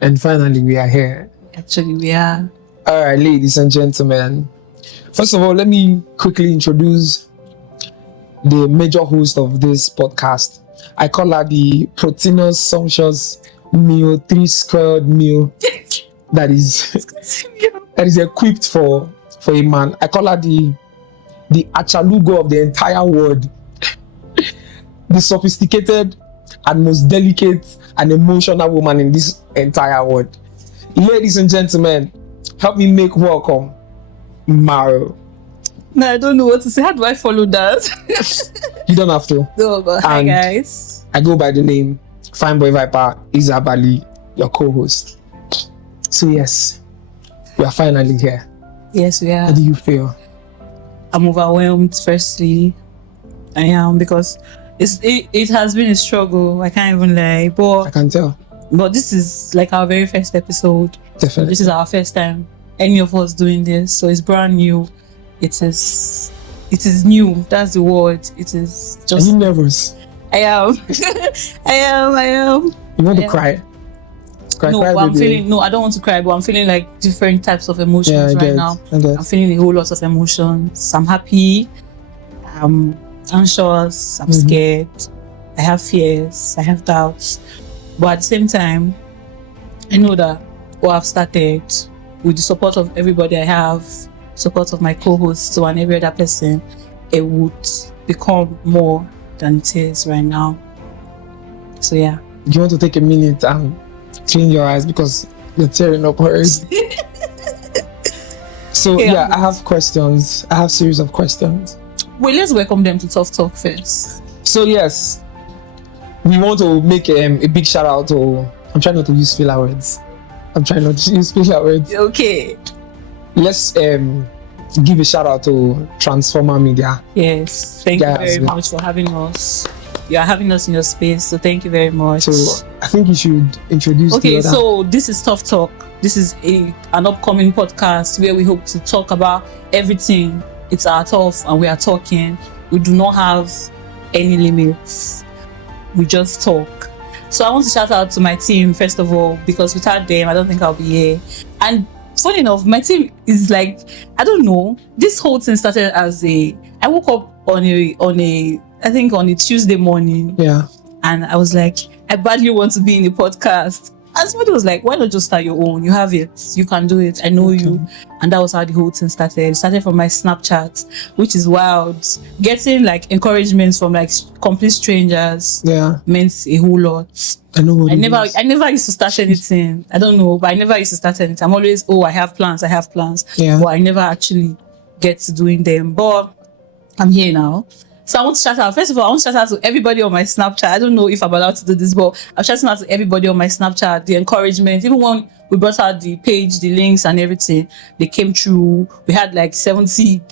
And finally, we are here. Actually, we are. All right, ladies and gentlemen. First of all, let me quickly introduce the major host of this podcast. I call her the proteinous, sumptuous meal, 3 squared meal that is equipped for a man. I call her the achalugo of the entire world, the sophisticated and most delicate and emotional woman in this entire world. Ladies and gentlemen, help me make welcome Maro. No, I don't know what to say. How do I follow that? You don't have to. No, but hi guys. I go by the name Fine Boy Viper Isabali, your co-host. So yes, we are finally here. Yes, we are. How do you feel? I'm overwhelmed. Firstly, I am, because it has been a struggle. I can't even lie, I can tell. But this is like our very first episode. Definitely. This is our first time any of us doing this, so it's brand new. It is new. That's the word. It is just. Are you nervous? I am. I am. You want to cry? Cry, I'm feeling. No, I don't want to cry, but I'm feeling like different types of emotions right now. I'm feeling a whole lot of emotions. I'm happy. I'm anxious. I'm scared. I have fears. I have doubts. But at the same time, I know that what I've started, with the support of everybody I have, support of my co-hosts and every other person, it would become more than it is right now. So yeah. You want to take a minute and clean your eyes because you're tearing up already. So yeah, I have questions. I have series of questions. Wait, let's welcome them to Tough Talk first. So yes, we want to make a big shout out to. I'm trying not to use filler words. Okay. Let's give a shout out to Transformer Media. Yes, thank you very much for having us. You are having us in your space, so thank you very much. So I think you should introduce. Okay, so this is Tough Talk. This is an upcoming podcast where we hope to talk about everything. It's our tough, and we are talking. We do not have any limits. We just talk. So I want to shout out to my team first of all, because without them, I don't think I'll be here. And funny enough, my team is like, I don't know. This whole thing started as I woke up on a Tuesday morning. Yeah. And I was like, I badly want to be in a podcast. And somebody was like, why not just start your own? You have it. You can do it. I know you. And that was how the whole thing started. It started from my Snapchat, which is wild. Getting like encouragements from like complete strangers meant a whole lot. I know what I never used to start anything. I don't know, but I never used to start anything. I'm always, I have plans. Yeah. But I never actually get to doing them. But I'm here now. So I want to shout out. First of all, I want to shout out to everybody on my Snapchat. I don't know if I'm allowed to do this, but I'm shouting out to everybody on my Snapchat, the encouragement. Even when we brought out the page, the links and everything, they came through. We had like 70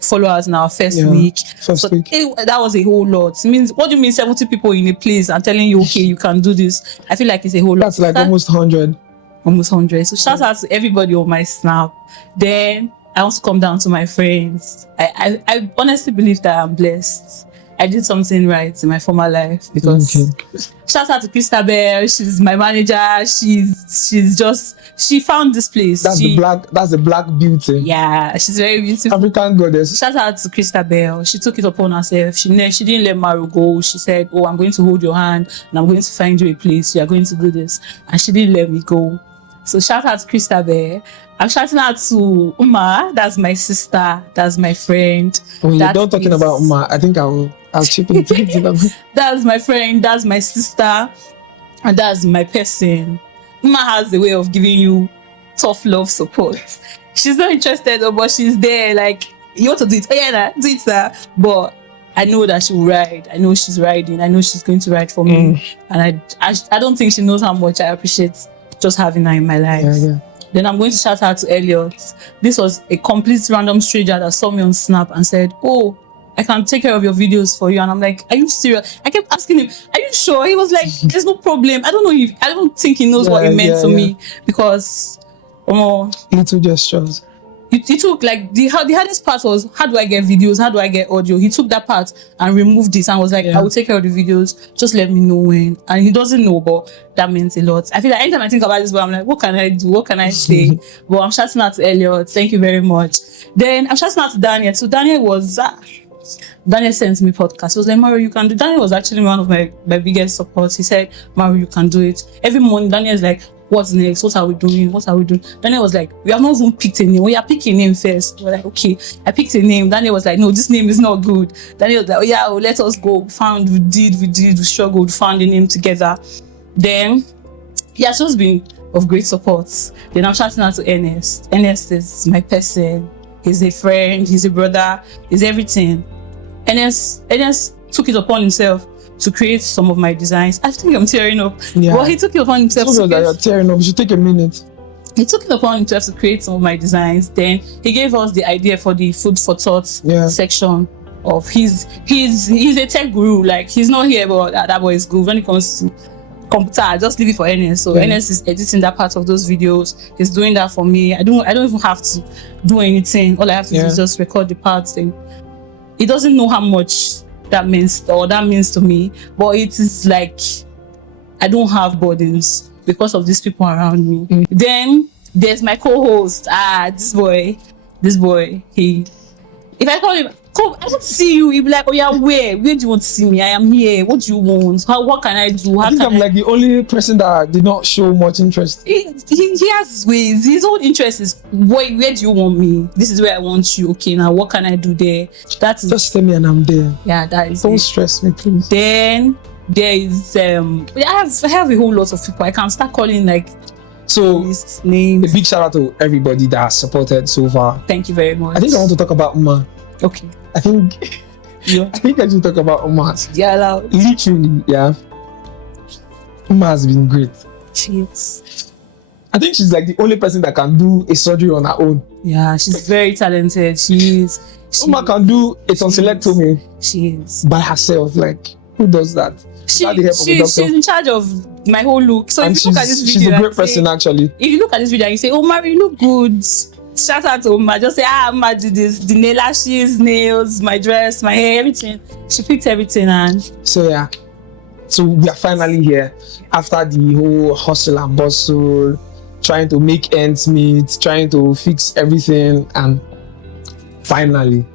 followers in our first week. That was a whole lot. It means, what do you mean 70 people in a place and telling you, okay, you can do this? I feel like it's a whole lot. That's like almost 100. Almost 100. So shout out to everybody on my Snap. Then I want to come down to my friends. I honestly believe that I'm blessed. I did something right in my former life, because shout out to Christabel. She's my manager. She found this place. That's the black beauty. Yeah, she's very beautiful. African goddess. Shout out to Christabel. She took it upon herself. She didn't let Maru go. She said, I'm going to hold your hand and I'm going to find you a place. You are going to do this. And she didn't let me go. So shout out to Christabel. I'm shouting out to Uma. That's my sister. That's my friend. When you're done talking about Uma, I think I'll chip in. That's my friend. That's my sister. And that's my person. Uma has a way of giving you tough love support. She's not interested, but she's there. Like, you want to do it? Oh yeah, do it, sir. But I know that she will ride. I know she's riding. I know she's going to ride for me. And I don't think she knows how much I appreciate just having her in my life. Yeah. Then I'm going to shout out to Elliot. This was a complete random stranger that saw me on Snap and said, I can take care of your videos for you. And I'm like, are you serious? I kept asking him, are you sure? He was like, there's no problem. I don't think he knows what it meant to me, because little gestures. He took like the hardest part was, how do I get videos? How do I get audio? He took that part and removed it and was like, I will take care of the videos. Just let me know when. And he doesn't know, but that means a lot. I feel like anytime I think about this, but I'm like, what can I do? What can I say? But I'm shouting out to Elliot. Thank you very much. Then I'm shouting out to Daniel. So Daniel sent me podcast. He was like, Mario, you can do. Daniel was actually one of my biggest supports. He said, Mario, you can do it. Every morning, Daniel's like, what's next? What are we doing? Daniel was like, we have not even picked a name. We are picking a name first. We're like, okay. I picked a name. Daniel was like, no, this name is not good. Daniel was like, oh yeah, let us go. We struggled, found a name together. Then he has just been of great support. Then I'm shouting out to Ernest. Ernest is my person. He's a friend. He's a brother. He's everything. Ernest took it upon himself to create some of my designs. I think I'm tearing up. Yeah. Well, he took it upon himself. So that you're tearing up. You should take a minute. He took it upon himself to create some of my designs. Then he gave us the idea for the food for thought section of he's a tech guru. Like, he's not here, but that boy is good when it comes to computer. I just leave it for Ernest. So Ernest is editing that part of those videos. He's doing that for me. I don't even have to do anything. All I have to do is just record the parts. Thing. He doesn't know how much that means to me, but it is like I don't have burdens because of these people around me. Then there's my co-host. This boy, if I call him, come, I want to see you, he'll be like, oh yeah, where do you want to see me? I am here. What do you want? What can I do? I think I'm like the only person that did not show much interest. He has his ways. His own interest is, where do you want me? This is where I want you. Okay, now what can I do there? That is just tell me and I'm there. Yeah, that is. Don't stress me, please. Then there is I have a whole lot of people. I can start calling like names. A big shout out to everybody that has supported so far. Thank you very much. I think I want to talk about Uma. Okay. I think I should talk about Uma. Yeah, loud. Literally, yeah. Uma has been great. She is. I think she's like the only person that can do a surgery on her own. Yeah, she's very talented. Uma can do a tonsillectomy. She is. By herself. Like, who does that? She's in charge of my whole look. So and if you look at this video, she's a great person actually. If you look at this video and you say, oh, Mary, you look good. Shout out to Uma. Just say, Uma did this. The nail lashes, nails, my dress, my hair, everything. She picked everything. And so yeah. So we are finally here after the whole hustle and bustle, trying to make ends meet, trying to fix everything, and finally,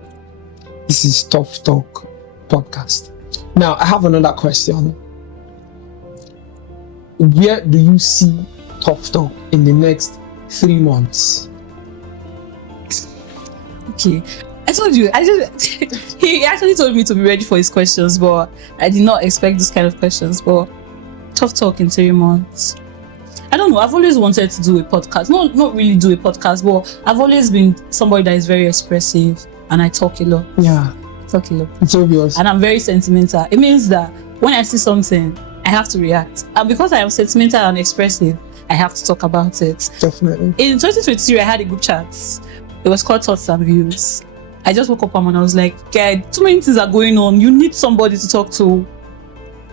this is Tough Talk podcast. Now, I have another question. Where do you see Tough Talk in the next 3 months? Okay, I told you. He actually told me to be ready for his questions, but I did not expect this kind of questions. But Tough Talk in 3 months. I don't know. I've always wanted to do a podcast. Not really do a podcast, but I've always been somebody that is very expressive, and I talk a lot. Yeah. Talk a lot. It's obvious. And I'm very sentimental. It means that when I see something, I have to react. And because I am sentimental and expressive, I have to talk about it. Definitely. In 2023, I had a group chat. It was called Thoughts and Views. I just woke up and I was like, God, too many things are going on. You need somebody to talk to.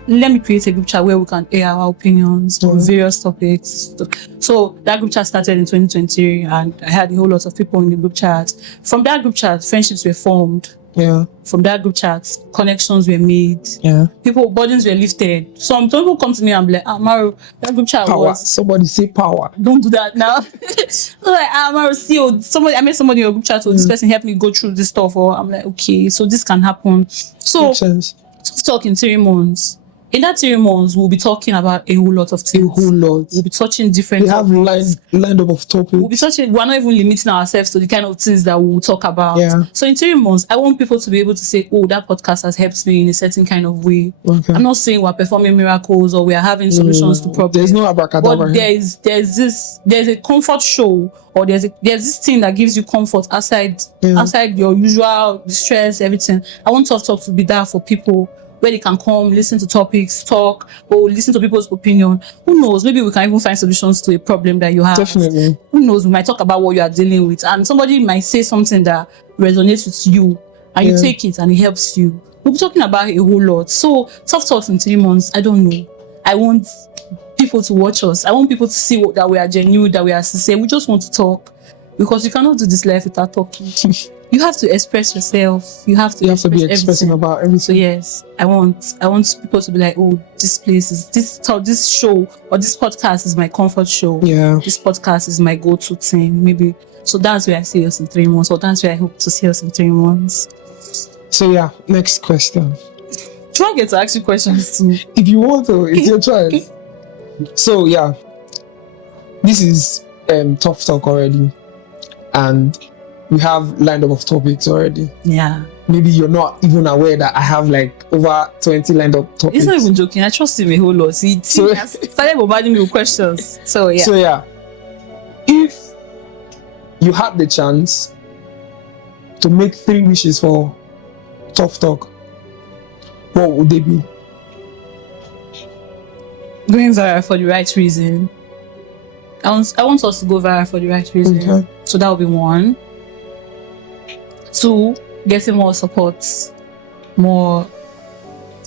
Let me create a group chat where we can air our opinions on various topics. So that group chat started in 2023, and I had a whole lot of people in the group chat. From that group chat, friendships were formed. Yeah. From that group chat, connections were made. Yeah. Burdens were lifted. Some people come to me and be like, Maru, that group chat power. was... Somebody say power. Don't do that now. So like, Maru, see, I met somebody in your group chat, this person helped me go through this stuff. Or I'm like, okay, so this can happen. So, let's talk in 3 months. In that 3 months, we'll be talking about a whole lot of things. A whole lot. We'll be touching different topics. We have lined up of topics. We're not even limiting ourselves to the kind of things that we'll talk about. Yeah. So in 3 months, I want people to be able to say, oh, that podcast has helped me in a certain kind of way. Okay. I'm not saying we're performing miracles or we are having solutions to problems. There's no abracadabra. But there's a comfort show, or there's this thing that gives you comfort outside your usual distress, everything. I want Tough Talk to be there for people, where they can come, listen to topics, talk, or listen to people's opinion. Who knows? Maybe we can even find solutions to a problem that you have. Definitely. Who knows? We might talk about what you are dealing with, and somebody might say something that resonates with you, and you take it and it helps you. We'll be talking about a whole lot. So, Tough Talks in 3 months, I don't know. I want people to watch us. I want people to see that we are genuine, that we are sincere. We just want to talk. because you cannot do this life without talking. You have to express yourself. You have to be expressing everything. about everything. So yes, I want people to be like, oh, this place is this show or this podcast is my comfort show. Yeah. This podcast is my go-to thing. Maybe so that's where I see us in 3 months, or that's where I hope to see us in 3 months. So yeah, next question. Do I get to ask you questions too? If you want to, it's your choice. So yeah, this is tough talk already, and we have lined up of topics already. Yeah. Maybe you're not even aware that I have like over 20 lined up topics. He's not even joking. I trust him a whole lot. He started bombarding me with questions. So yeah. If you had the chance to make 3 wishes for tough talk, what would they be? Going viral for the right reason. I want us to go viral for the right reason. Okay. So that would be 1. 2, getting more support, more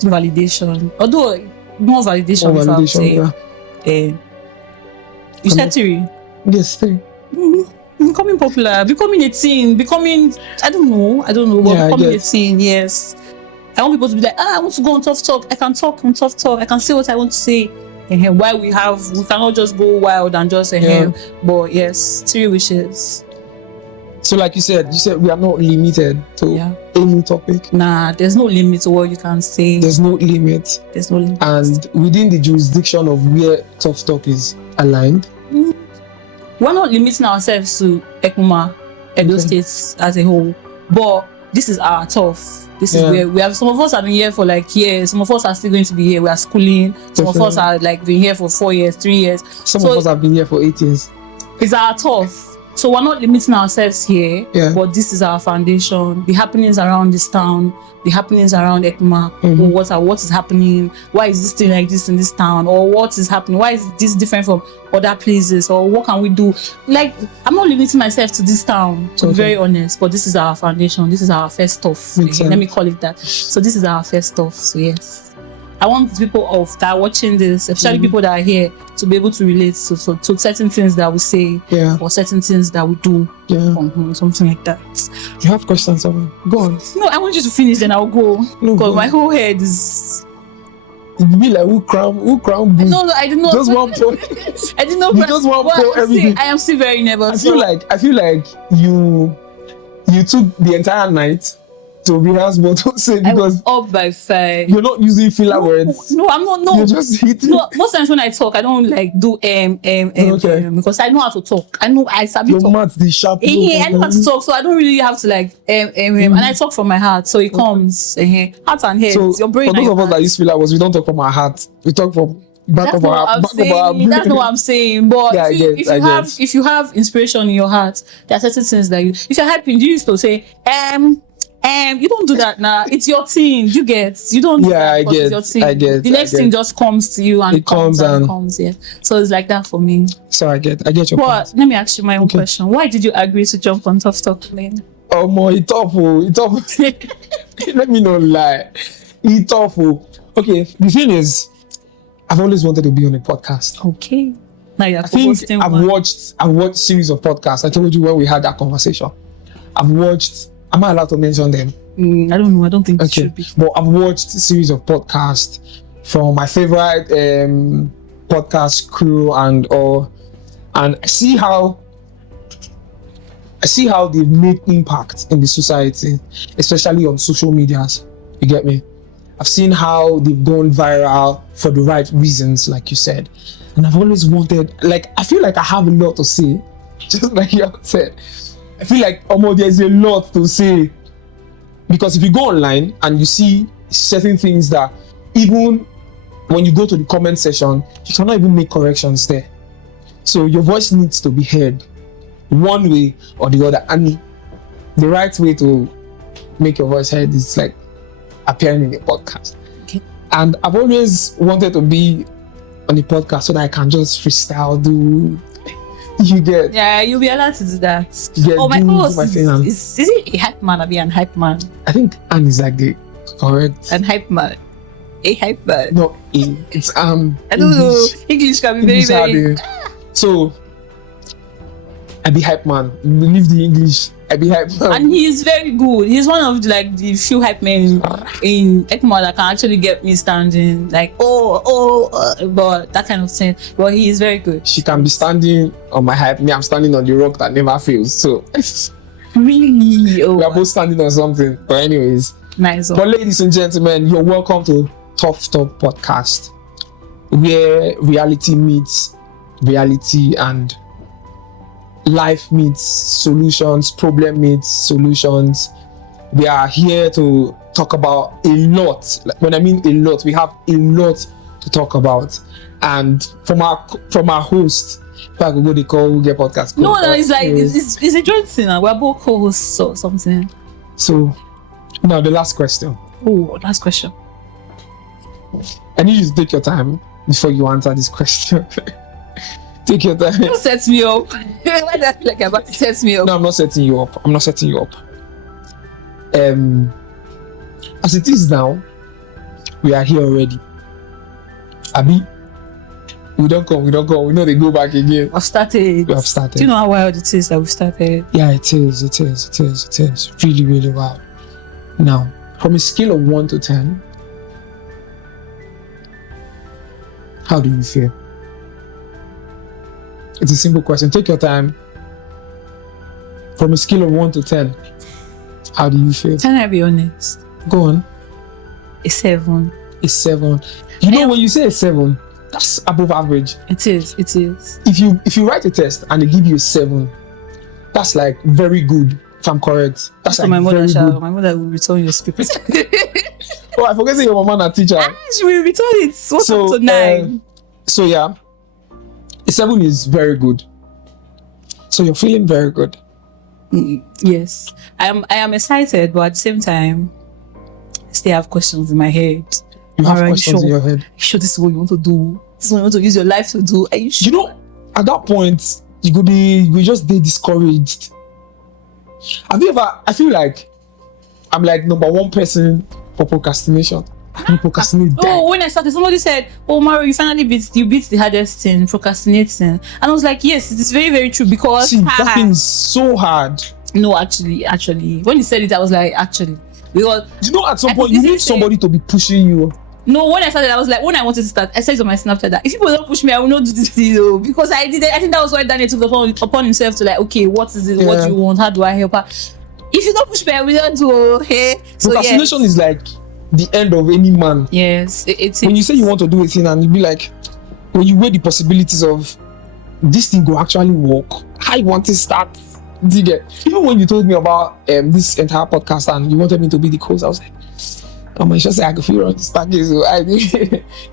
validation. Although more validation, More I would validation, say. You said 3. Yes, 3. Becoming popular, becoming a teen, becoming I don't know, but Yeah, becoming a teen, yes. I want people to be like, I want to go on tough talk. I can talk on tough talk. I can say what I want to say. Why we cannot just go wild and just but yes, 3 wishes. So like you said we are not limited to any topic. Nah, there's no limit to what you can say. There's no limit. There's no limit. And within the jurisdiction of where tough talk is aligned, we're not limiting ourselves to Ekuma, Edo States as a whole, but this is our tough. This is where we have. Some of us have been here for like years. Some of us are still going to be here. We are schooling. Some of us are like been here for 4 years, 3 years. Some of us have been here for 8 years. It's our tough. So we're not limiting ourselves here, but this is our foundation. The happenings around this town, the happenings around Ekuma, what is happening? Why is this thing like this in this town? Or what is happening? Why is this different from other places? Or what can we do? Like, I'm not limiting myself to this town, to be very honest, but this is our foundation. This is our first stuff. Let me call it that. So this is our first stuff. So yes. I want people that are watching this, especially people that are here, to be able to relate to certain things that we say or certain things that we do. Something like that. You have questions, Owen? Go on. No, I want you to finish, then I'll go. Because my whole head is... It'd be like who crown No, I did not. Just one point. I did not. You just want to everything. I am still very nervous. I feel like you took the entire night to rehearse what to say, because up by 5. You're not using filler words. No, I'm not. No, you're just hitting. No, most times when I talk, I don't like do because I know how to talk. I know I sabi your talk. mouth the sharp. I know how to talk, so I don't really have to like and I talk from my heart, so it comes heart and head. So your brain. For those of us that use filler words, we don't talk from our heart. We talk from back of our brain. That's not what I'm saying. But if you have inspiration in your heart, there are certain things that if you're happy, you used to say you don't do that now. It's your thing. You don't do that because it's your thing. I get. The next thing just comes to you and it comes. Yeah. So it's like that for me. So I get your point. Let me ask you my own question. Why did you agree to jump on Tough Talk Lane? Oh my, it's awful. Let me not lie. It's awful. Okay, the thing is, I've always wanted to be on a podcast. Okay. Now you're hosting. I've watched series of podcasts. I told you when we had that conversation. Am I allowed to mention them? I don't know. I don't think it should be. But I've watched a series of podcasts from my favorite podcast crew and I see how they've made impact in the society, especially on social medias. You get me? I've seen how they've gone viral for the right reasons, like you said. And I've always wanted, I feel like I have a lot to say, just like you said. I feel like there's a lot to say, because if you go online and you see certain things that even when you go to the comment section, you cannot even make corrections there. So your voice needs to be heard one way or the other, and the right way to make your voice heard is like appearing in a podcast. Okay. And I've always wanted to be on a podcast so that I can just freestyle, do. You get. Yeah, you'll be allowed to do that. My co-host is it a hype man or be an hype man? I think Anne is like the correct. An hype man. A hype man. No, it's I don't know. English can be very. So I be hype man. Believe the English. I be hype man. And he is very good. He's one of the few hype men in Ep.1 that can actually get me standing but that kind of thing. But he is very good. She can be standing on my hype. Me, I'm standing on the rock that never fails. So really, we are both standing on something. But anyways, nice. But ladies and gentlemen, you're welcome to Tough Talk Podcast, where reality meets reality and life meets solutions, problem meets solutions. We are here to talk about a lot. Like, when I mean a lot, we have a lot to talk about. And from our host, if I could go, they call we get podcast. No, it's like it's a joint thing. We're both co-hosts or something. So now the last question. Oh, last question. I need you to take your time before you answer this question. Take your time. Don't set me up. Why that like about to set me up? No, I'm not setting you up. As it is now, we are here already. Abi, we don't come. We know they go back again. I've started. We have started. Do you know how wild it is that we've started? Yeah, it is. Really, really wild. Now, from a scale of 1 to 10, how do you feel? It's a simple question. Take your time. From a scale of 1 to 10, how do you feel? Can I be honest? Go on. A 7. A 7. You know, when you say a 7, that's above average. It is. If you write a test and they give you a 7, that's like very good. If I'm correct, that's like my mother. very good. My mother will return your script. Oh, I forget that your mama and teacher. She will return it. What's up to 9? So yeah, a 7 is very good. So you're feeling very good. Yes, I am excited, but at the same time, I still have questions in my head. You have questions in your head. Are you sure this is what you want to do? This is what you want to use your life to do? Are you sure? You know, at that point, you just be discouraged. Have you ever? I feel like I'm like number 1 person for procrastination. Procrastinate. Oh, when I started, somebody said, "Oh, Mario, you finally beat the hardest thing, procrastinating." And I was like, "Yes, it is very, very true." Because that thing is so hard. No, actually, when you said it, I was like, actually, because you know, at some point you need somebody to be pushing you. No, when I started, I was like, when I wanted to start, I said it on my Snapchat that if people don't push me, I will not do this thing though. Because I did it. I think that was why Daniel took upon himself to like, okay, what is it? Yeah. What do you want? How do I help her? If you don't push me, I will not do. Hey, so procrastination is like the end of any man. Yes, it's when you say you want to do a thing and you be like, when you weigh the possibilities of this thing will actually work, how you want to start. Even when you told me about this entire podcast and you wanted me to be the host, I was like, I just say I could figure out this package. So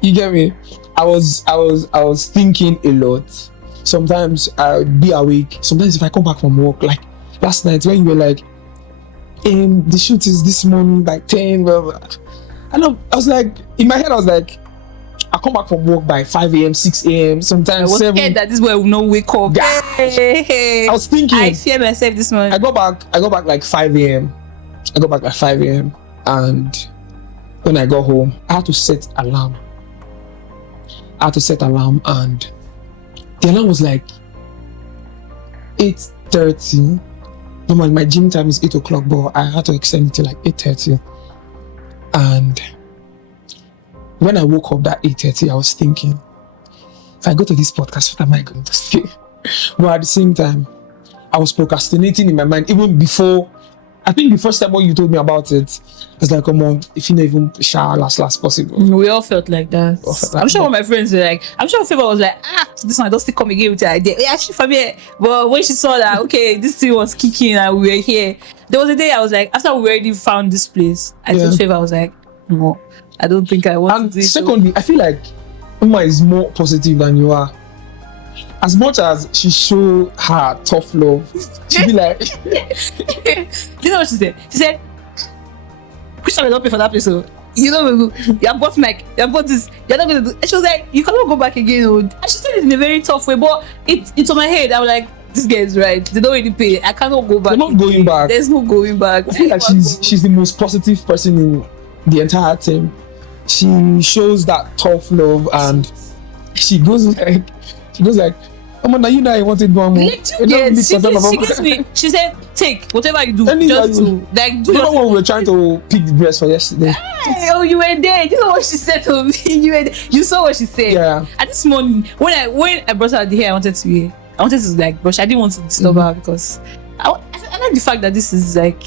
you get me? I was thinking a lot. Sometimes I'll be awake. Sometimes if I come back from work, like last night when you were like, the shoot is this morning by 10, blah, blah. I was like, in my head, I was like, I come back from work by 5 a.m., 6 a.m., sometimes 7. I was scared that this boy will not wake up. Hey. I was thinking. I fear myself this morning. I go back like 5 a.m. And when I got home, I had to set alarm. And the alarm was like 8:30. Normally my gym time is 8 o'clock, but I had to extend it to like 8:30. And when I woke up that 8:30, I was thinking, if I go to this podcast, what am I going to say? But at the same time, I was procrastinating in my mind even before. I think the first time when you told me about it, I was like, come on, if you not even shower last possible. We all felt like that. I'm sure all my friends were like, I'm sure Favor was like, this one, don't still come again with the idea. Yeah, actually, for me, but when she saw that, okay, this thing was kicking and we were here, there was a day I was like, after we already found this place, I told Favor, I was like, no, I don't think I want to do it. And secondly, I feel like Uma is more positive than you are. As much as she show her tough love, she be like, you know what she said? She said, Christian will not pay for that place. So you know, you have bought mic, you have bought this, you're not going to do. And she was like, you cannot go back again. And she said it in a very tough way, but it's on my head. I was like, this girl is right. They don't really pay. I cannot go back. They're not going back. There's no going back. I feel like she's the most positive person in the entire team. She shows that tough love and she goes like, now you know I wanted one more. She gives me. She said, "Take whatever you do, just to like do." Remember when we were trying to pick the breast for yesterday? Hey, oh, you were there. You know what she said to me. You saw what she said. Yeah. At this morning, when I brought her the hair, I wanted to like brush. I didn't want to disturb her because I like the fact that this is like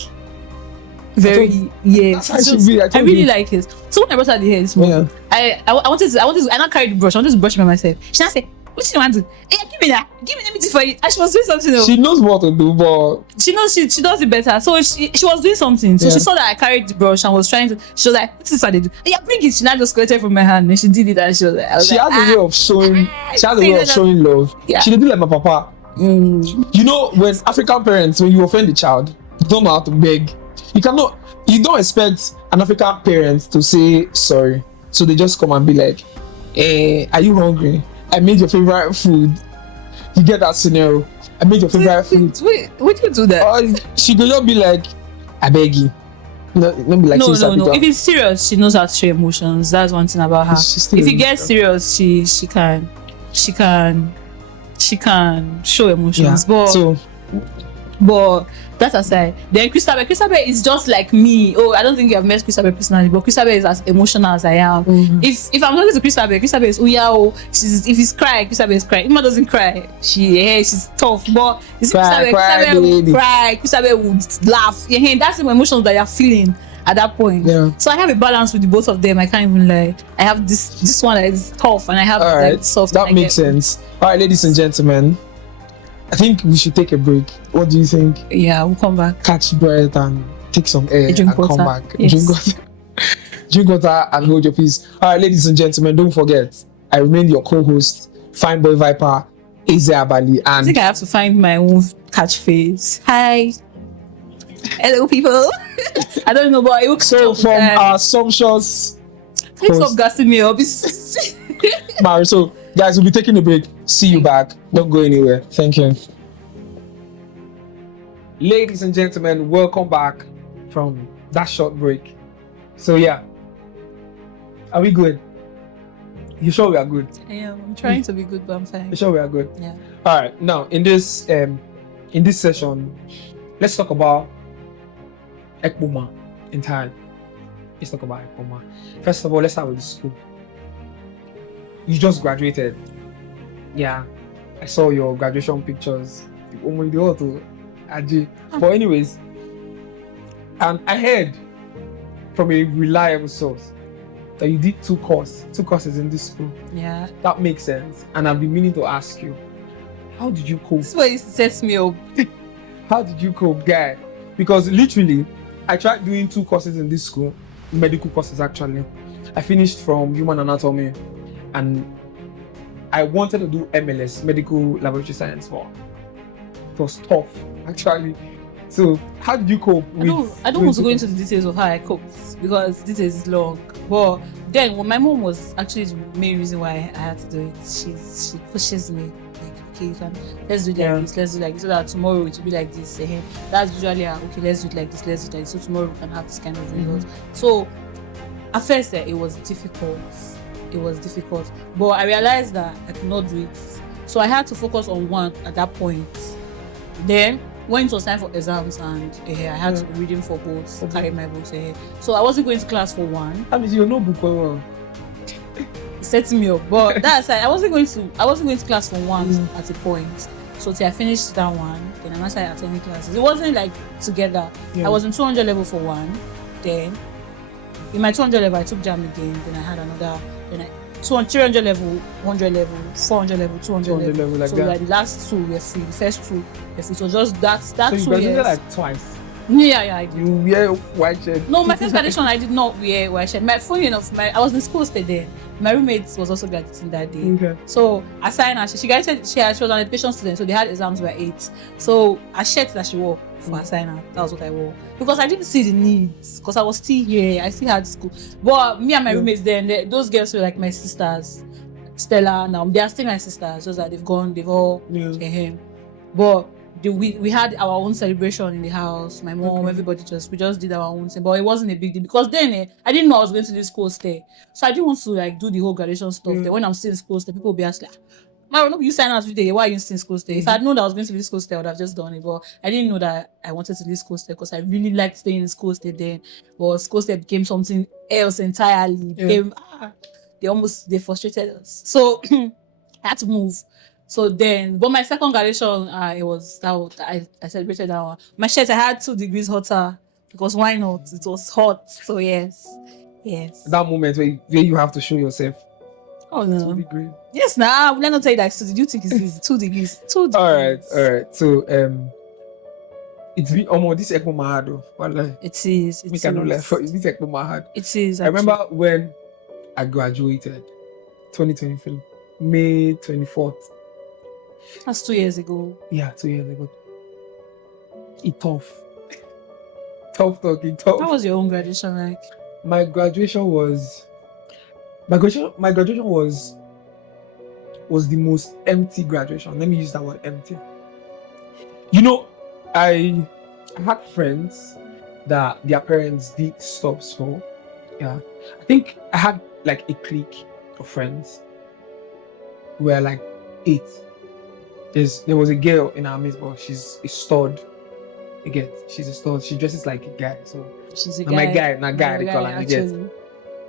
very That's how it should be. I really like it. So when I brought her the hair this morning, I wanted to I now carried the brush. I wanted to brush it by myself. She now said, "What do you want to? Hey, give me that. Give me let me do for you." And she was doing something else. She knows what to do, but she knows she does it better. So she was doing something. So she saw that I carried the brush and was trying to. She was like, "What is what they do?" Yeah, bring it. She now just collected from my hand and she did it and she was like, she has a way of showing. She has a way of showing love. Yeah. She did like my papa. You know, when African parents, when you offend the child, you don't know how to beg. You don't expect an African parent to say sorry. So they just come and be like, are you hungry? I made your favorite food. You get that scenario. I made your favorite food. Wait, would you do that? She could just be like, I beg you. No, be like, no. If it's serious, she knows how to show emotions. That's one thing about her. If it gets serious, she can show emotions. Yeah. But that aside, then Christabel is just like me. Oh, I don't think you have met Christabel personally, but Christabel is as emotional as I am. If I'm talking to Christabel is if he's crying, Christabel is crying. If Emma doesn't cry, she's tough. But Christabel would cry, Christabel would laugh. Yeah, that's the emotions that you're feeling at that point. Yeah. So I have a balance with the both of them. I can't even lie. I have this one that is tough, and I have like soft. That makes sense. All right, ladies and gentlemen, I think we should take a break. What do you think? Yeah, we'll come back. Catch breath and take some air and water. Come back. Yes. Drink water and hold your peace. All right, ladies and gentlemen, don't forget, I remain your co-host, Fine Boy Viper, Eze Abali, and I think I have to find my own catchphrase. Hi. Hello, people. I don't know, but it looks so from our sumptuous. Please stop gassing me up. Mary, so guys, we'll be taking a break. See you back. Don't go anywhere. Thank you. Ladies and gentlemen, welcome back from that short break. So yeah, are we good? You sure we are good? I am. I'm trying to be good, but I'm fine. You sure we are good? Yeah. All right. Now in this session, let's talk about Ep.1 entirely. Let's talk about Ep.1. First of all, let's start with the school. You just graduated. Yeah, I saw your graduation pictures. But anyways, and I heard from a reliable source that you did two courses in this school. Yeah. That makes sense. And I've been meaning to ask you, how did you cope? This is what it sets me up. How did you cope, guy? Because literally, I tried doing 2 courses in this school, medical courses actually. I finished from human anatomy and I wanted to do MLS, medical laboratory science, but it was tough actually. So how did you cope with? I don't want to go into the details of how I coped because this is long. But then when my mom was actually the main reason why I had to do it, she pushes me like, okay, let's do like this, so that tomorrow it will be like this. That's usually okay, let's do it like this, so tomorrow we can have this kind of result. So at first it was difficult. But I realized that I could not do it. So I had to focus on one at that point. Then when it was time for exams and I had to be reading for both, carry my books. So I wasn't going to class for one. That means your notebook. It set me up. But that's I wasn't going to class for one at a point. So till I finished that one, then I started attending classes. It wasn't like together. I was in 200 level for one. Then in my 200 level, I took jam again. Then I had another. Then 300 level, 100 level, 400 level, 200 level. Like so that. Like the last 2 were free. The first 2 were free. So just that so 2 you graduated years. like twice. Yeah, I did. You wear white shirt. No, my first graduation I did not wear white shirt. Funny enough, I was in school stay there. My roommate was also graduating that day. Okay. So I signed her. She graduated. She was an education student, so they had exams by 8. So a shirt that she wore for signer, that was what I wore because I didn't see the needs because I was still here. I still had school. But me and my roommates then, those girls were like my sisters. Stella, now they are still my sisters. Just that they've all But we had our own celebration in the house. My mom, everybody we just did our own thing. But it wasn't a big deal because then I didn't know I was going to this school stay. So I didn't want to like do the whole graduation stuff. Then when I'm still in school stay, people will be asking, No, you sign out today. Why are you in school stay? If I had known that I was going to leave school stay, I would have just done it. But I didn't know that I wanted to leave school stay because I really liked staying in school stay then. But school stay became something else entirely. They frustrated us. So I had to move. So then, but my second graduation, it was that I celebrated that one. My shirt, I had 2 degrees hotter because why not? It was hot. So yes. That moment where you have to show yourself. Oh no. 2 degrees. Yes, now let not tell you that. So did you think it's easy? 2 degrees. 2 degrees. All right. So it's been this Ep.1 my heart though. It is. We cannot let this Ep.1 my heart. It is. I remember when I graduated, 2023, May 24th. That's 2 years ago. Yeah, 2 years ago. It's tough. Tough. How was your own graduation like? My graduation was the most empty graduation. Let me use that word, empty. You know, I had friends that their parents did stuff, so yeah. I think I had like a clique of friends. We were like 8. There was a girl in our midst, but she's a stud. You get, she's a stud. She dresses like a guy, so she's a guy. My guy, they call her. You get.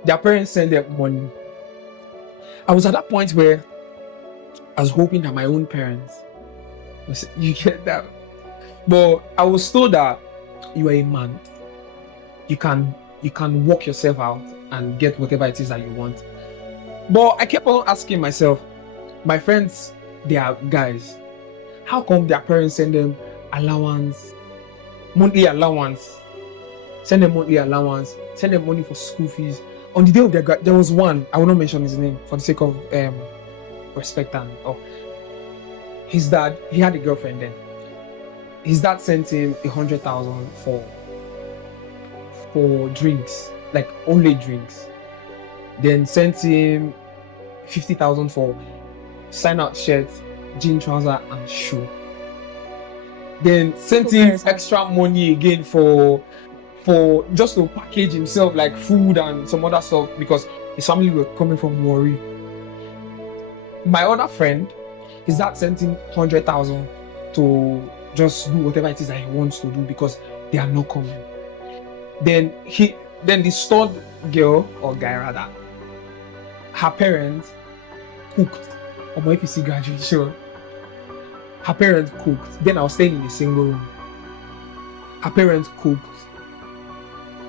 Their parents send them money. I was at that point where I was hoping that my own parents, you get that, but I was told that you are a man. You can work yourself out and get whatever it is that you want. But I kept on asking myself, my friends, they are guys. How come their parents send them monthly allowance, send them money for school fees? On the day of their there was one, I will not mention his name for the sake of respect and his dad, he had a girlfriend then. His dad sent him 100,000 for drinks, like only drinks. Then sent him 50,000 for sign-out shirts, jean trouser and shoe. Then sent him extra money again for just to package himself, like food and some other stuff, because his family were coming from Warri. My other friend, his dad sent him 100,000 to just do whatever it is that he wants to do because they are not coming. Then the stud girl or guy rather, her parents cooked on my APC graduation. Her parents cooked. Then I was staying in a single room. Her parents cooked.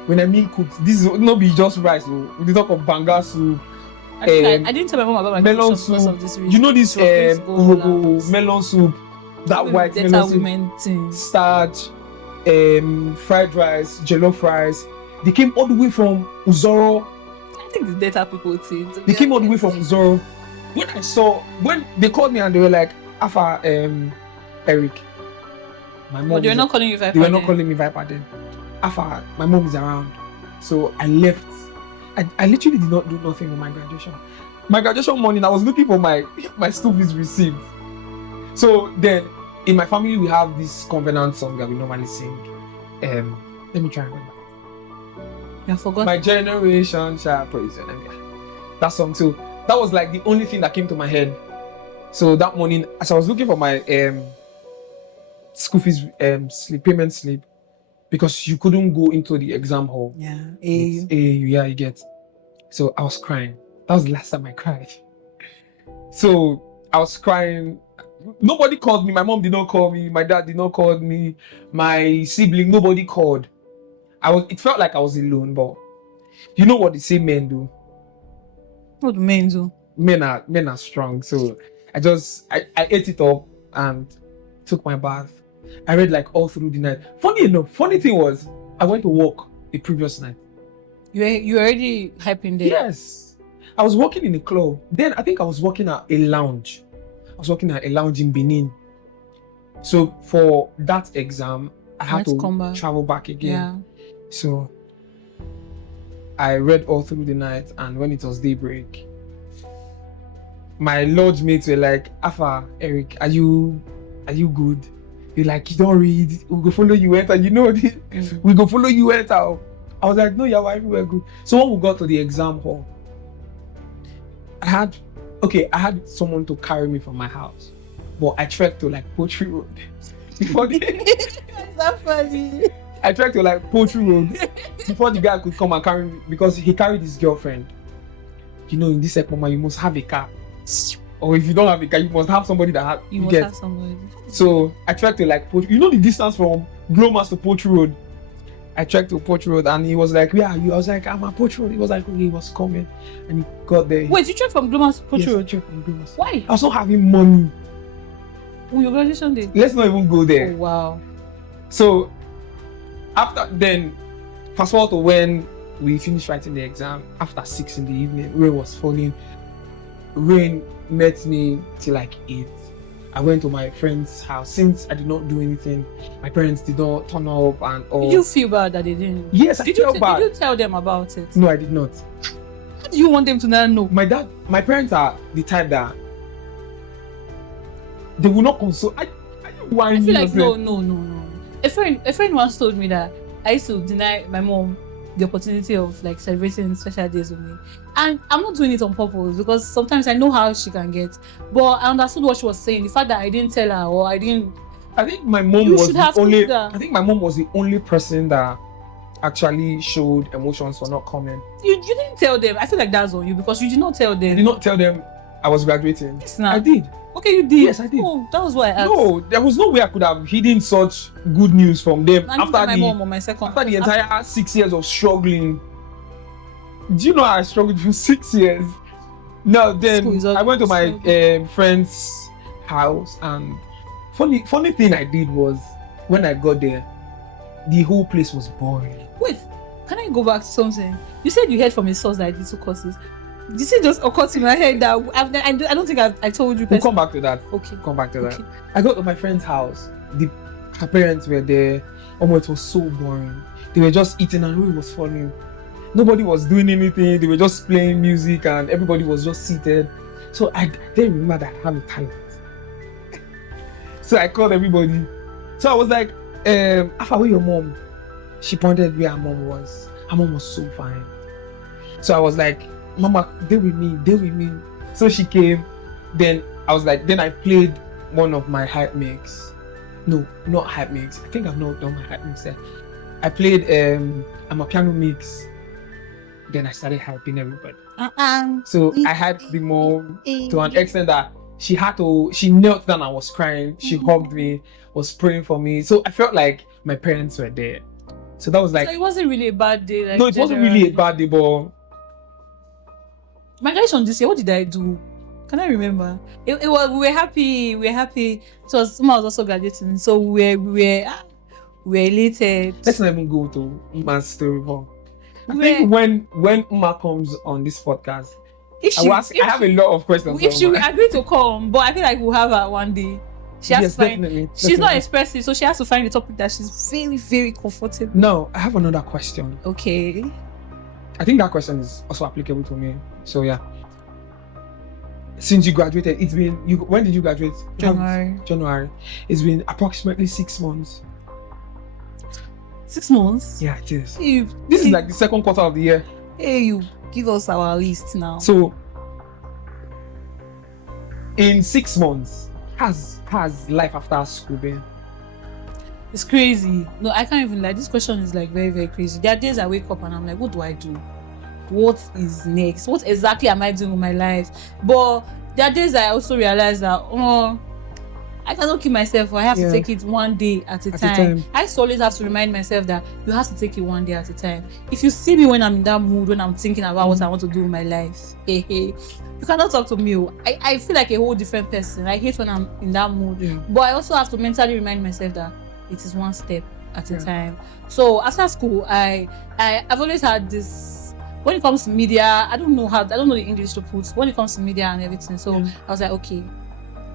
When I mean cooked, this is not be just rice. We talk of banga soup. I didn't tell my mom about my melon soup. Because of this reason. You know this melon soup, that white melon soup, starch, fried rice, jollof rice. They came all the way from Uzoro. I think the data people too. They came all the way from Uzoro. When they called me and they were like, Afa, Eric, my mom. But they were not calling you Viper. They were not calling me Viper then. Afa, my mom is around. So I left. I literally did not do nothing with my graduation. My graduation morning, I was looking for my school fees receipt. So then, in my family, we have this covenant song that we normally sing. Let me try and remember. I forgot. My generation shall praise your name. That song. So that was like the only thing that came to my head. So that morning, as I was looking for my school fees payment slip, because you couldn't go into the exam hall. Yeah. Yeah, you get. So I was crying. That was the last time I cried. So I was crying. Nobody called me. My mom did not call me. My dad did not call me. My sibling, nobody called. It felt like I was alone, but you know what they say men do? What do men do? Men are strong. So I ate it up and took my bath. I read like all through the night. Funny thing was, I went to work the previous night. You already hyping there? Yes. I was working in a club. Then I think I was working at a lounge. I was working at a lounge in Benin. So for that exam, I had to travel back again. Yeah. So I read all through the night, and when it was daybreak, my lodge mates were like, Afa, Eric, are you good? They're like, you don't read, we'll go follow you enter. You know this, we go follow you enter. I was like, no, yeah, everywhere good. So when we got to the exam hall, I had okay, I had someone to carry me from my house, but I trekked to like Poultry Road before the. That's so funny. I trekked to like Poultry Road before the guy could come and carry me because he carried his girlfriend. You know, in this Ekpoma, you must have a car, or if you don't have a car, you must have somebody that has. You must have somebody. So I trekked to like Poultry. You know the distance from Glomas to Poultry Road. I trekked to Poultry Road and he was like, "Where are you?" I was like, "I'm at Poultry Road." He was like, "Okay," he was coming, and he got there. Wait, you trekked from Glomas to Poultry Road? Yes, I trekked from Glomas. Why? I was not having money. On your graduation day? Let's not even go there. Oh, wow. So after then, fast forward to when we finished writing the exam. After 6 in the evening, rain was falling. Rain met me till like 8. I went to my friend's house. Since I did not do anything, my parents did not turn up and all. Did you feel bad that they didn't? Yes, I felt bad. Did you tell them about it? No, I did not. How do you want them to not know? My parents are the type that they will not console. I feel like no. A friend once told me that I used to deny my mom the opportunity of like celebrating special days with me, and I'm not doing it on purpose because sometimes I know how she can get, but I understood what she was saying. The fact that I didn't tell her or I didn't. I think my mom was the only. I think my mom was the only person that actually showed emotions for not coming. You didn't tell them. I feel like that's on you because you did not tell them. I did not tell them I was graduating. Yes, now. I did. Okay, you did. Yes, I did. Oh, that was why I asked. No, there was no way I could have hidden such good news from them after my mom or my second. After the entire 6 years of struggling. Do you know how I struggled for 6 years? No, then I went to my friend's house, and funny thing I did was when I got there, the whole place was boring. Wait, can I go back to something? You said you heard from a source that I did 2 courses. This is just occurred to my head that I don't think I told you. We'll come back to that. Okay. Come back to that. I got to my friend's house. Her parents were there. Oh, it was so boring. They were just eating and rain was falling. Nobody was doing anything. They were just playing music and everybody was just seated. So I didn't remember that I have a talent. So I called everybody. So I was like, Afa, where your mom? She pointed where her mom was. Her mom was so fine. So I was like, Mama, they with me. So she came. Then I was like, then I played one of my hype mix. No, not hype mix. I think I've not done my hype mix there. I played I'm a piano mix. Then I started hyping everybody. So I hyped the mom to an extent that she knelt down and was crying. She hugged me, was praying for me. So I felt like my parents were there. So that was like. So it wasn't really a bad day. Like, no, it wasn't really a bad day, but. My graduation this year, what did I do? Can I remember? It was we were happy. So someone was also graduating, so we were elated. Let's not even go to Uma's story. I think when Uma comes on this podcast, I have a lot of questions. If she will agree to come, but I feel like we'll have her one day. She has to find. Definitely. She's not expressive, so she has to find a topic that she's very, very comfortable. No, I have another question. Okay. I think that question is also applicable to me. So yeah. Since you graduated, it's been when did you graduate? January. It's been approximately 6 months. 6 months? Yeah, it is. This is like the second quarter of the year. Hey, you give us our list now. So in 6 months, has life after school been? It's crazy. No, I can't even lie. This question is like very, very crazy. There are days I wake up and I'm like, what do I do? What is next? What exactly am I doing with my life? But there are days I also realize that I cannot keep myself. I have to take it one day at a time. I always have to remind myself that you have to take it one day at a time. If you see me when I'm in that mood, when I'm thinking about what I want to do with my life, you cannot talk to me. I feel like a whole different person. I hate when I'm in that mood. But I also have to mentally remind myself that it is one step at a time. So after school, I've always had this. When it comes to media, I don't know the English to put. When it comes to media and everything, so I was like, okay,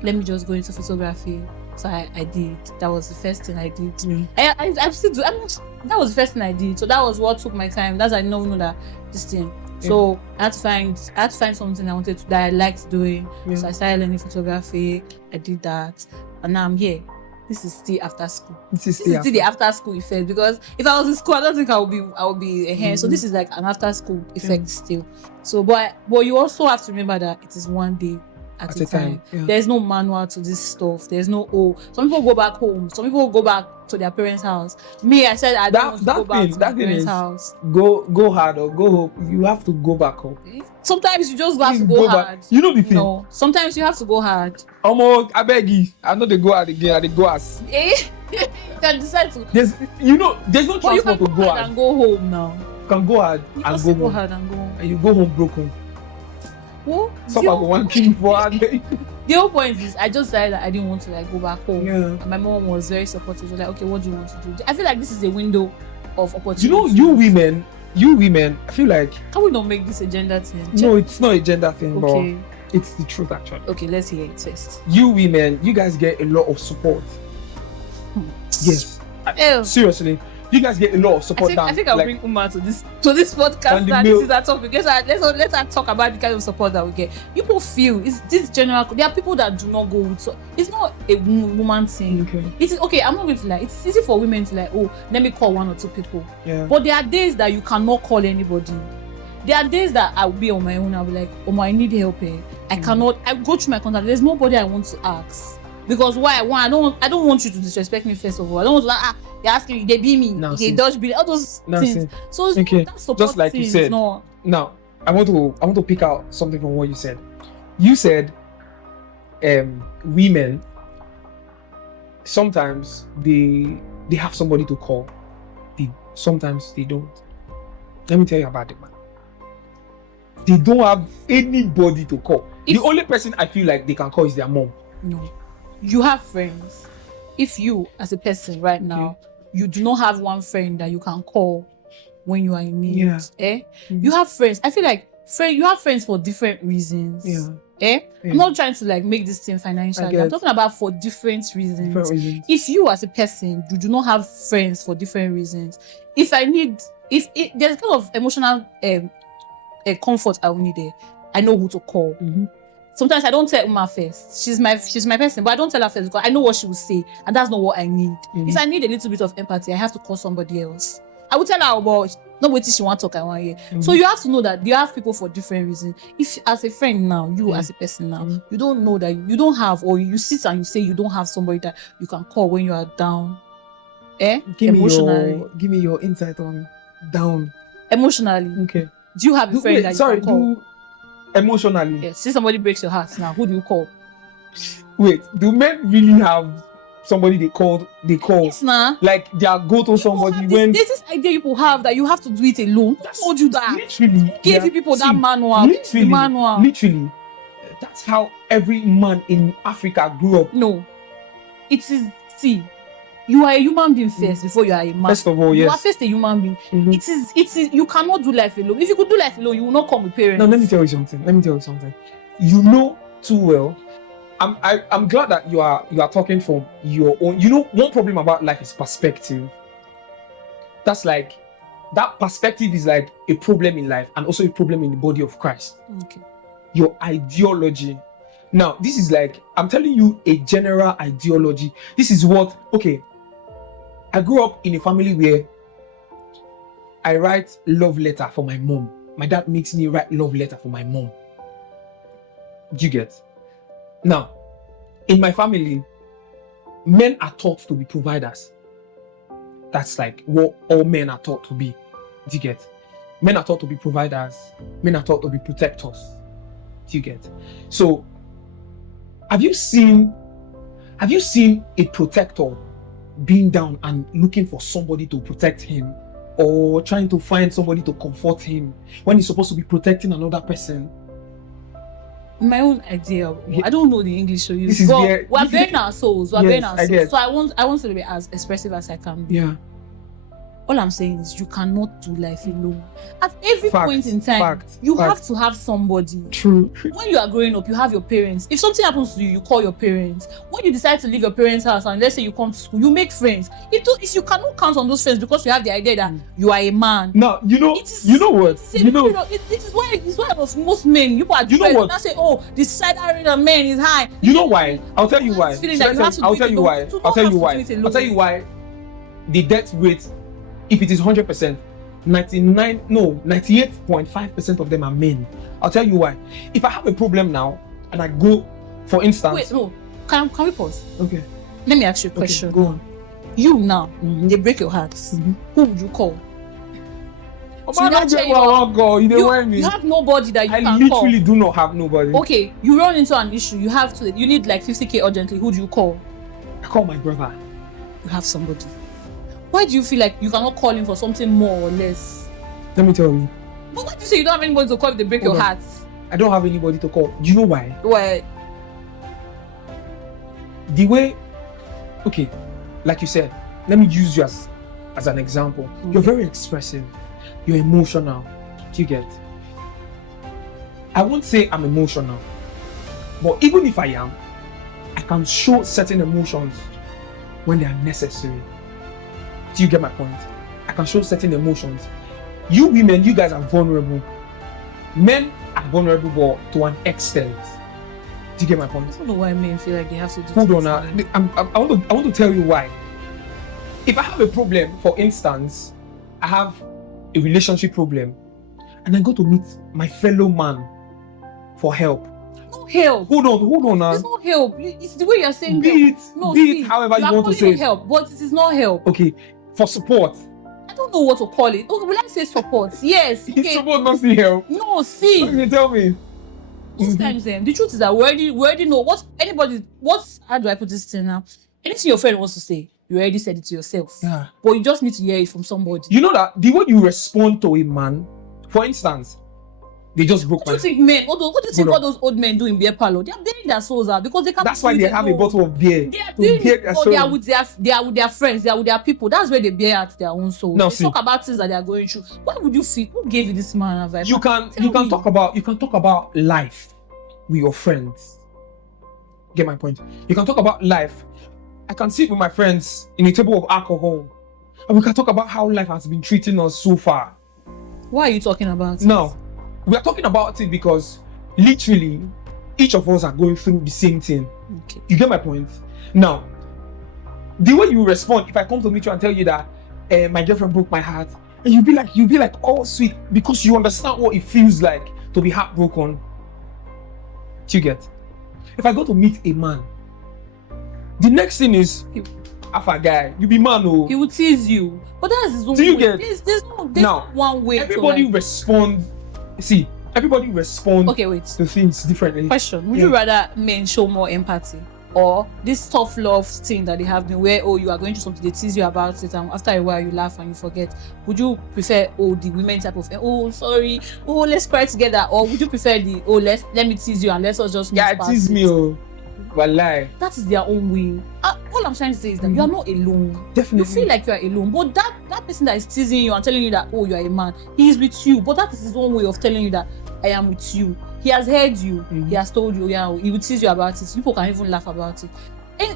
let me just go into photography. So I did. That was the first thing I did. I still do. That was the first thing I did. So that was what took my time. That's I know that this thing. So I had to find something I wanted to, that I liked doing. So I started learning photography. I did that, and now I'm here. this is still after school. This is still the after school effect, because if I was in school, I don't think I would be a hand. So this is like an after school effect still. So but you also have to remember that it is one day at a time. There's no manual to this stuff. There's no some people go back home, some people go back to their parents' house. Me, I said I don't want to go back to my parents' house. Go hard or go home. You have to go back home. Sometimes you just have to go hard. You know the thing. No, sometimes you have to go hard. I beg you. I know they go hard again. I they go as. You can decide to. There's no transport to go hard and go home now. You can go hard you and go home. Hard and go home. And you go home broken. What? Some are one king for hard. The whole point is, I just decided that I didn't want to like go back home. Yeah. And my mom was very supportive. She was like, okay, what do you want to do? I feel like this is a window of opportunity. You know, you women, I feel like. Can we not make this a gender thing? No, it's not a gender thing, okay. But it's the truth actually. Okay, let's hear it first. You women, you guys get a lot of support. Yes. Seriously. You guys get a lot of support. I think I'll bring Uma to this podcast. This is our topic. Let's talk about the kind of support that we get. People feel this general. There are people that do not go with. So it's not a woman thing. Okay. It's okay. I'm not going to lie. It's easy for women to like, oh, let me call one or two people. Yeah. But there are days that you cannot call anybody. There are days that I'll be on my own. I'll be like, oh, I need help here. I cannot. I go through my contact. There's nobody I want to ask. Because why? One, I don't want you to disrespect me. First of all, I don't want to like you're asking me, they be me, they dodge me, all those things. So that's support. Just like you said. No. Now I want to pick out something from what you said. You said, women sometimes they have somebody to call. Sometimes they don't. Let me tell you about it, man. They don't have anybody to call. The only person I feel like they can call is their mom. No. You have friends. If you, as a person right now, you do not have one friend that you can call when you are in need, Mm-hmm. You have friends. I feel like you have friends for different reasons. I'm not trying to like make this thing financial. I'm talking about for different reasons. If you, as a person, you do not have friends for different reasons, there's a kind of emotional comfort I will need there. I know who to call. Mm-hmm. Sometimes I don't tell Uma first. She's my person, but I don't tell her first because I know what she will say, and that's not what I need. Mm-hmm. If I need a little bit of empathy, I have to call somebody else. I will tell her about not waiting she want to talk. I want hear. So you have to know that you have people for different reasons. If as a friend now, you as a person now, you don't know that you don't have, or you sit and you say you don't have somebody that you can call when you are down. Emotionally. Give me your insight on down. Emotionally. Okay. Do you have a friend that you can call? Emotionally. Yes. See somebody breaks your heart now. Who do you call? Wait, do men really have somebody they call? Yes, nah. Like they are go to somebody when there's this idea people have that you have to do it alone. Who told you that? Literally. Give people that manual. Literally. That's how every man in Africa grew up. No. It is you are a human being first before you are a man. First of all, you are first a human being. Mm-hmm. It is you cannot do life alone. If you could do life alone, you will not come with parents. Now let me tell you something. You know too well. I'm glad that you are talking from your own. You know, one problem about life is perspective. That's like that perspective is like a problem in life and also a problem in the body of Christ. Okay. Your ideology. Now, this is like I'm telling you a general ideology. This is what I grew up in a family where I write love letter for my mom. My dad makes me write love letter for my mom. Do you get? Now, in my family, men are taught to be providers. That's like what all men are taught to be. Do you get? Men are taught to be providers. Men are taught to be protectors. Do you get? So, have you seen a protector being down and looking for somebody to protect him, or trying to find somebody to comfort him when he's supposed to be protecting another person? My own idea. I don't know the English to use. But we're bearing our souls. So I want to be as expressive as I can be. Yeah. All I'm saying is you cannot do life alone. At every point in time, you have to have somebody. True. When you are growing up, you have your parents. If something happens to you, you call your parents. When you decide to leave your parents' house and let's say you come to school, you make friends. If you cannot count on those friends because you have the idea that you are a man. Now, you know what? It's why most men, people are depressed. Now say, oh, the suicidal rate of men is high. You know why? I'll tell you why. I'll tell you why. The death rate, if it is 100%, 98.5% of them are men. I'll tell you why. If I have a problem now and I go, for instance. Wait, no. Can we pause? Okay. Let me ask you a question. Go on. You now, they break your heart. Who would you call? You have nobody that you can call. I literally do not have nobody. Okay, you run into an issue. You need like 50k urgently. Who do you call? I call my brother. You have somebody. Why do you feel like you cannot call him for something more or less? Let me tell you. But why do you say you don't have anybody to call if they break your heart? I don't have anybody to call. Do you know why? Why? The way, okay, like you said, let me use you as an example. You're very expressive. You're emotional. Do you get? I won't say I'm emotional, but even if I am, I can show certain emotions when they are necessary. Do you get my point? I can show certain emotions. You women, you guys are vulnerable. Men are vulnerable, but to an extent. Do you get my point? I don't know why men feel like they have to do. Hold on, I want to tell you why. If I have a problem, for instance, I have a relationship problem, and I go to meet my fellow man for help. No help. Hold on now. It's not help. It's the way you're saying be it however you want to say it. Help, but it is not help. Okay, for support. I don't know what to call it. Okay, will I say support? Yes. Okay. Support, not see help. No, see. What can you tell me? Most times, the truth is that we already know how do I put this thing now? Anything your friend wants to say, you already said it to yourself. Yeah. But you just need to hear it from somebody. You know that the way you respond to a man, for instance, they just broke my. What do you think men? What do you think all those old men do in beer parlor? They are burying their souls out because they can't. That's why they have a bottle of beer. They are they are with their friends. They are with their people. That's where they bear out their own soul. Now, they talk about things that they are going through. Why would you feel? Who gave you this man advice? You can talk about life with your friends. Get my point? You can talk about life. I can sit with my friends in a table of alcohol, and we can talk about how life has been treating us so far. Why are you talking about it? Now, we are talking about it because literally each of us are going through the same thing. Okay. You get my point? Now, the way you respond, if I come to meet you and tell you that my girlfriend broke my heart, and you'll be like all sweet because you understand what it feels like to be heartbroken. Do you get? If I go to meet a man, the next thing is a guy, you be man, oh. He will tease you, but that's his own. Do you way. get? There's not one way. Everybody respond. See, everybody respond. Okay, wait. To things differently. Question: would you rather men show more empathy, or this tough love thing that they have been, where you are going through something, they tease you about it, and after a while you laugh and you forget? Would you prefer the women type of sorry, let's cry together, or would you prefer the let me tease you and let's us just tease me, oh. Wallahi. That is their own way. All I'm trying to say is that you are not alone. Definitely. You feel like you are alone, but that person that is teasing you and telling you that you are a man, he is with you, but that is his own way of telling you that I am with you. He has heard you. He has told you, he will tease you about it. People can even laugh about it.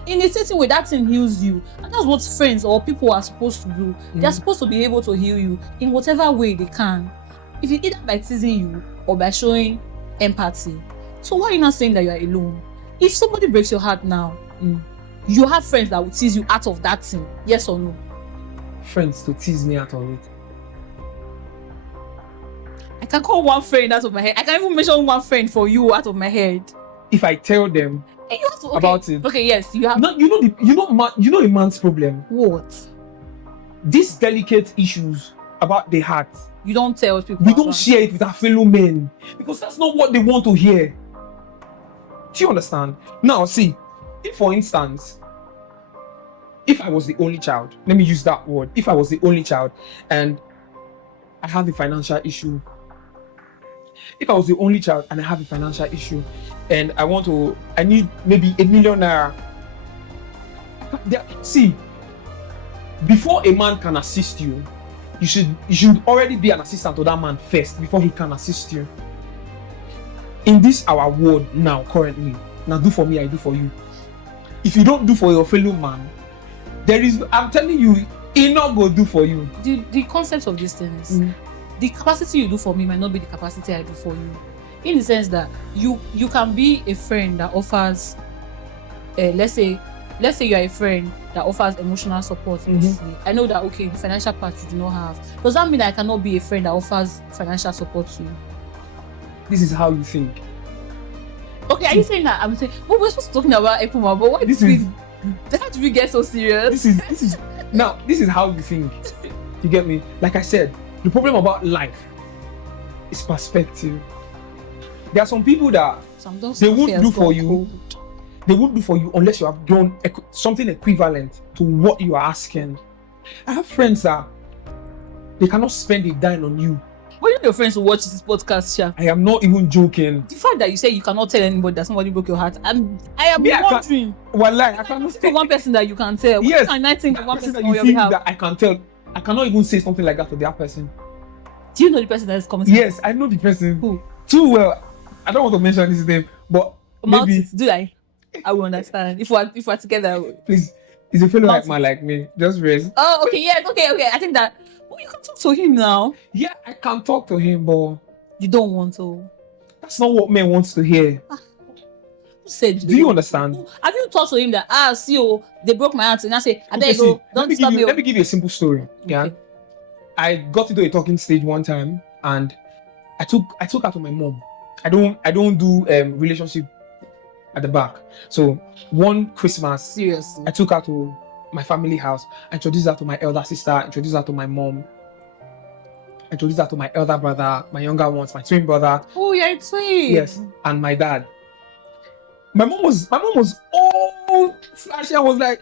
In a certain way, that thing heals you, and that's what friends or people are supposed to do. They are supposed to be able to heal you in whatever way they can, if it either by teasing you or by showing empathy. So why are you not saying that you are alone? If somebody breaks your heart now, you have friends that will tease you out of that thing. Yes or no? Friends to tease me out of it. I can call one friend out of my head. I can even mention one friend for you out of my head. If I tell them about it. Okay, yes, you have. No, you know a man's problem. What? These delicate issues about the heart. You don't tell people. We don't share it with our fellow men because that's not what they want to hear. Do you understand? Now, see, if for instance, if I was the only child, let me use that word. If I was the only child and I have a financial issue, if I was the only child and I have a financial issue and I need maybe $1 million. See, before a man can assist you, you should already be an assistant to that man first before he can assist you. In this our world now, currently, now do for me, I do for you. If you don't do for your fellow man, I'm telling you, he not go do for you. The concept of this thing is the capacity you do for me might not be the capacity I do for you. In the sense that you can be a friend that offers, let's say you are a friend that offers emotional support. I know that, okay, the financial part you do not have. Does that mean that I cannot be a friend that offers financial support to you? This is how you think. Okay, are you saying that? I'm saying, well, we're supposed to be talking about Ep.1, but why did we get so serious? This is how you think. You get me? Like I said, the problem about life is perspective. There are some people that they won't do for you. They won't do for you unless you have done something equivalent to what you are asking. I have friends that they cannot spend a dime on you. When your friends will watch this podcast, Sha, I am not even joking. The fact that you say you cannot tell anybody that somebody broke your heart, I am wondering. Wallahi, I cannot think of one person that you can tell. Yes, can I think of one person that on you your think behalf? that I can tell. I cannot even say something like that to that person. Do you know the person that is commenting? Yes, I know the person. Who? Too well. I don't want to mention his name, but maybe. Do I will understand. If we're together. Please, he's a fellow like me. Just rest. Oh, okay, yes, okay. I think that. Well, you can talk to him now. Yeah, I can talk to him, but you don't want to. That's not what men wants to hear. Who said? Do you understand? Have you talked to him that see, they broke my heart, and I say, let me give you a simple story. Yeah, okay. I got into a talking stage one time, and I took her to my mom. I don't do relationship at the back. So one Christmas, seriously, I took her to my family house. I introduced her to my elder sister, introduced her to my mom, introduced her to my elder brother, my younger ones, my twin brother. Oh, you're a twin. Yes, and my dad. My mom was all flashy. I was like,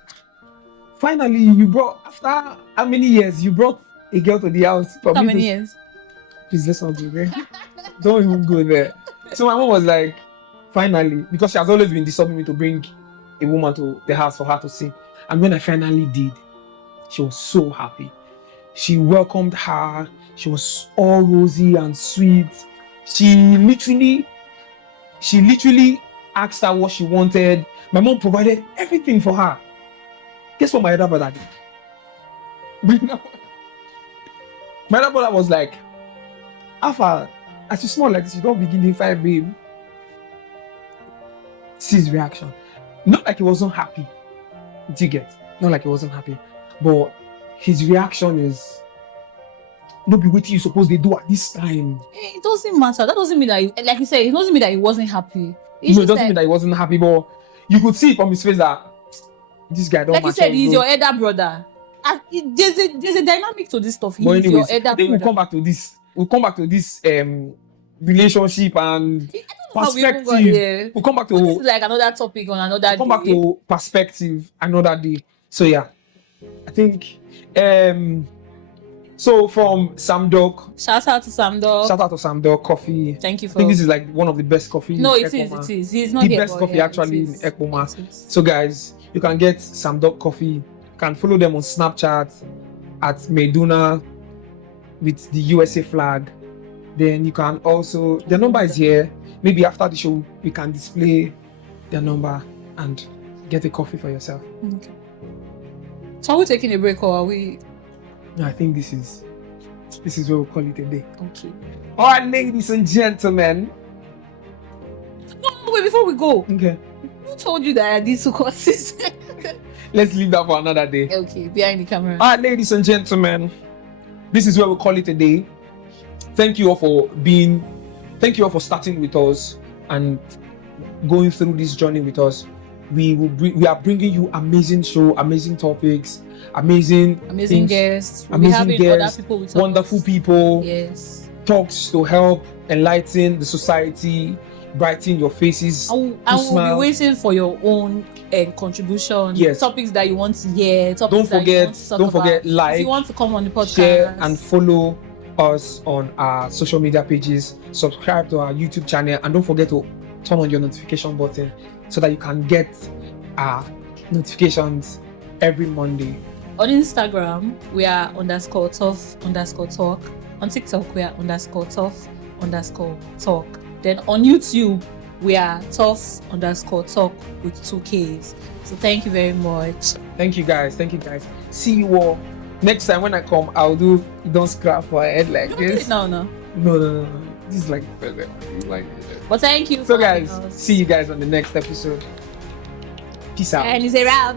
finally, you brought, after how many years, you brought a girl to the house. How many years? Please, let's not go there. Don't even go there. So my mom was like, finally, because she has always been disturbing me to bring a woman to the house for her to see. And when I finally did, she was so happy. She welcomed her. She was all rosy and sweet. She literally asked her what she wanted. My mom provided everything for her. Guess what my other brother did? My other brother was like, Alpha, as you small like this, you don't begin to fight, babe. See his reaction. Not like he wasn't happy. Do you get? Not like he wasn't happy. But his reaction is, no be what you suppose they do at this time. It doesn't matter. That doesn't mean that, like you said, it doesn't mean that he wasn't happy. It doesn't mean that he wasn't happy, but you could see from his face that this guy don't like you said, he's your elder brother. There's a dynamic to this stuff. He's your elder brother. We'll come back to this. We'll come back to this relationship and perspective. We'll come back to this is like another topic on another day. Come back to perspective another day. So yeah, I think so from Sam Dog. Shout out to Sam Dog Coffee. Thank you for. I think this is like one of the best coffee. No, it is. He's not the best coffee actually in Ekpoma. So guys, you can get Sam Dog Coffee. You can follow them on Snapchat at Meduna with the USA flag. Then you can also, their number is here. Maybe after the show we can display their number and get a coffee for yourself. Okay. So are we taking a break or are we? No, I think this is where we'll call it a day. Okay. All right, ladies and gentlemen. No, wait, before we go. Okay. Who told you that I did 2 courses? Let's leave that for another day. Okay, behind the camera. All right, ladies and gentlemen. This is where we'll call it a day. Thank you all for starting with us and going through this journey with us. We are bringing you amazing show, amazing topics, amazing guests, amazing guests, other people with wonderful people. Yes. Talks to help enlighten the society, brighten your faces. And we'll be waiting for your own contribution. Yes. Topics that you want to hear. Don't forget, like, if you want to come on the podcast, share and follow us on our social media pages. Subscribe to our YouTube channel, and don't forget to turn on your notification button so that you can get our notifications every Monday. On Instagram, we are _tough_talk. On TikTok, we are _tough_talk. Then on YouTube, we are tough_talk with 2 Ks. So thank you very much. Thank you guys. See you all. Next time when I come, I'll do don't scrap my head like this. No. This is like further. But thank you. So guys, see you guys on the next episode. Peace out. And it's a wrap.